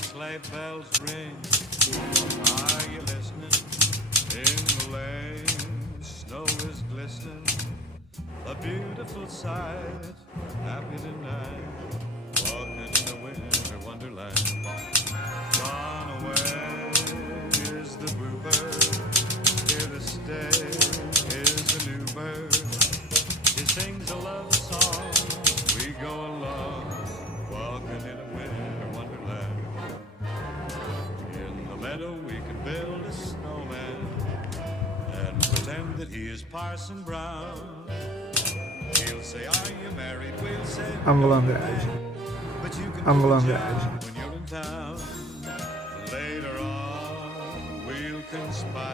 Sleigh bells ring, are you listening? In the lane, snow is glistening, a beautiful sight, happy tonight, walking in the winter wonderland. Gone away is the bluebird, here to stay is the new bird. He sings a love song, we go along, walking in a winter wonderland. In the meadow we can build a snowman and pretend that he is Parson Brown. He'll say, are you married? We'll say, Ambulância. but you can Ambulância. when you're in town. Later on, we'll conspire.